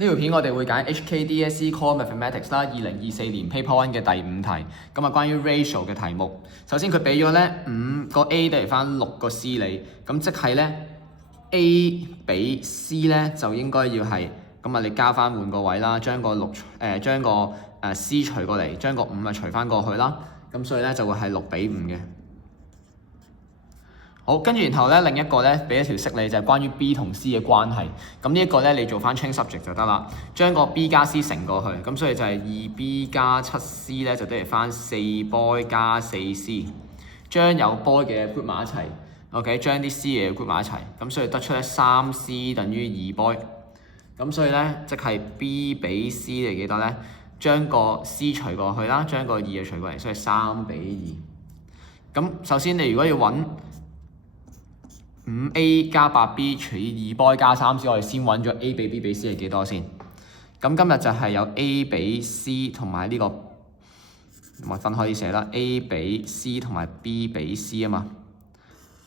呢條片我哋會揀 HKDSE Core Mathematics 啦，2024年 Paper 1嘅第5題，咁啊關於 ratio 嘅題目。首先佢俾咗咧5個 A 等於翻6個 C 你，咁即係咧 A 比 C 咧就應該要係咁啊，你加翻換個位啦，將個C 除過嚟，將個5啊除翻過去啦，咁所以咧就會係6比5嘅。好，跟住然後咧另一個咧俾一條式你就係關於 B 同 C 嘅關係，咁呢一個咧你做翻 chain subject 就得啦，將個 B 加 C 乘過去，咁所以就係2B 加 7C 咧就等於翻4 boy 加4C， 將有 boy 嘅 group 埋一齊 ，OK， 將啲 C 嘅 group 埋一齊，咁所以得出咧3C 等於2 boy， 咁所以咧即係 B 比 C 係幾多咧？將個 C 除過去啦，將個2除過嚟，所以3比2。咁首先你如果要揾5A 加 8B 除以2 boy 加3C， 我哋先揾咗 A 比 B 比 C 係幾多先？咁今日就係有 A 比 C 同埋呢個，我分開啲寫啦 ，A 比 C 同埋 B 比 C 啊嘛。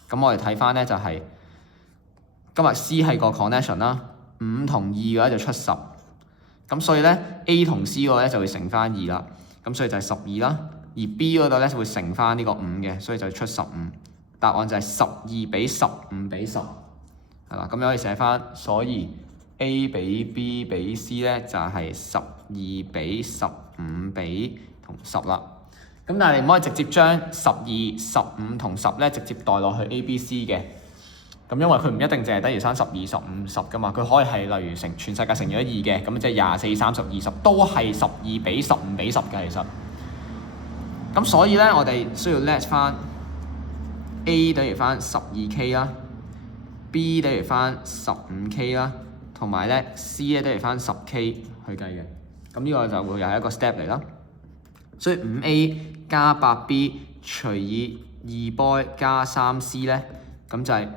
咁我哋睇翻咧就係、今日 C 係個 connection 啦，5同2嘅話就出10，咁所以咧 A 同 C 嗰個咧就會乘翻2啦，咁所以就係12啦，而 B 嗰度咧就會乘翻呢個5嘅，所以就出15。答案就係12比15比10，係啦，咁你可以寫翻，所以 A 比 B 比 C 咧就係12比15比同10啦。咁但係你唔可以直接將12、15同10咧直接代落去 A、B、C 嘅，咁因為佢唔一定淨係等於生12、15、10噶嘛，佢可以係例如全世界乘以2嘅，咁即係24、30、20都係12比15比10嘅其實。咁所以咧我哋需要 let 翻。A 等於翻12K 啦 ，B 等於翻15K 啦，同埋咧 C 咧等於翻10K 去計嘅。咁呢個就會又係一個 step 嚟啦。所以5A 加 8B 除以2 boy 加3C 咧，咁就係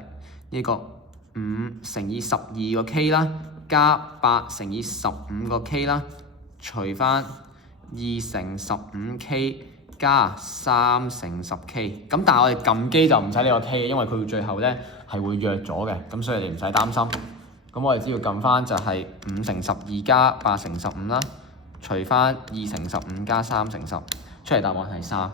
呢個5乘以12個 K 啦，加8乘以15個 K 啦，除翻2乘15K。加3乘10K， 咁但係我哋撳機就唔使呢個 K， 因為佢最後咧係會約咗嘅，咁所以你唔使擔心。咁我哋只要撳翻就係5乘12加8乘15啦，除翻2乘15加3乘10，出嚟答案係3。